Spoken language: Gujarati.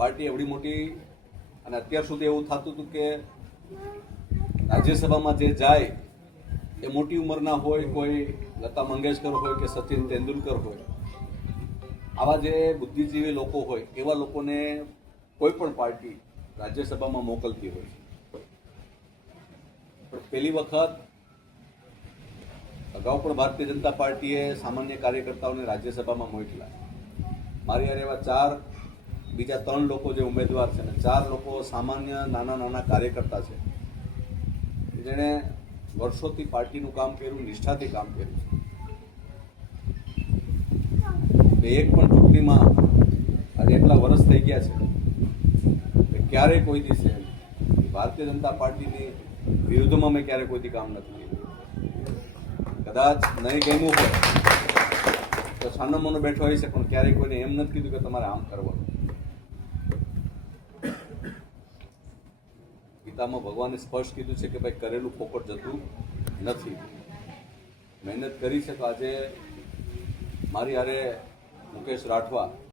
પાર્ટી એવડી મોટી, અને અત્યાર સુધી એવું થતું હતું કે રાજ્યસભામાં જે જાય એ મોટી ઉંમરના હોય, કોઈ લતા મંગેશકર હોય કે સચિન તેંડુલકર હોય, આવા જે બુદ્ધિજીવી લોકો હોય એવા લોકોને કોઈ પણ પાર્ટી રાજ્યસભામાં મોકલતી હોય છે. પણ પહેલી વખત અગાઉ પણ ભારતીય જનતા પાર્ટીએ સામાન્ય કાર્યકર્તાઓને રાજ્યસભામાં મોકલ્યા. મારી હારે એવા બીજા 3 લોકો જે ઉમેદવાર છે અને 4 લોકો સામાન્ય નાના નાના કાર્યકર્તા છે, જેણે વર્ષોથી પાર્ટીનું કામ કર્યું, નિષ્ઠાથી કામ કર્યું છે. એક પણ ચૂંટણીમાં આજે એટલા વર્ષ થઈ ગયા છે કે ક્યારેય કોઈ દિવસે ભારતીય જનતા પાર્ટીની વિરુદ્ધમાં મેં ક્યારેય કોઈથી કામ નથી કર્યું. કદાચ નહીં ગમ્યું હોય તો સાનો મનો બેઠો હોય છે, પણ ક્યારેય કોઈને એમ નથી કીધું કે તમારે આમ કરવાનું. ગીતામાં ભગવાને સ્પષ્ટ કીધું છે કે ભાઈ કરેલું ફોકટ જતું નથી. મહેનત કરી છે તો આજે મારી હારે મુકેશ રાઠવા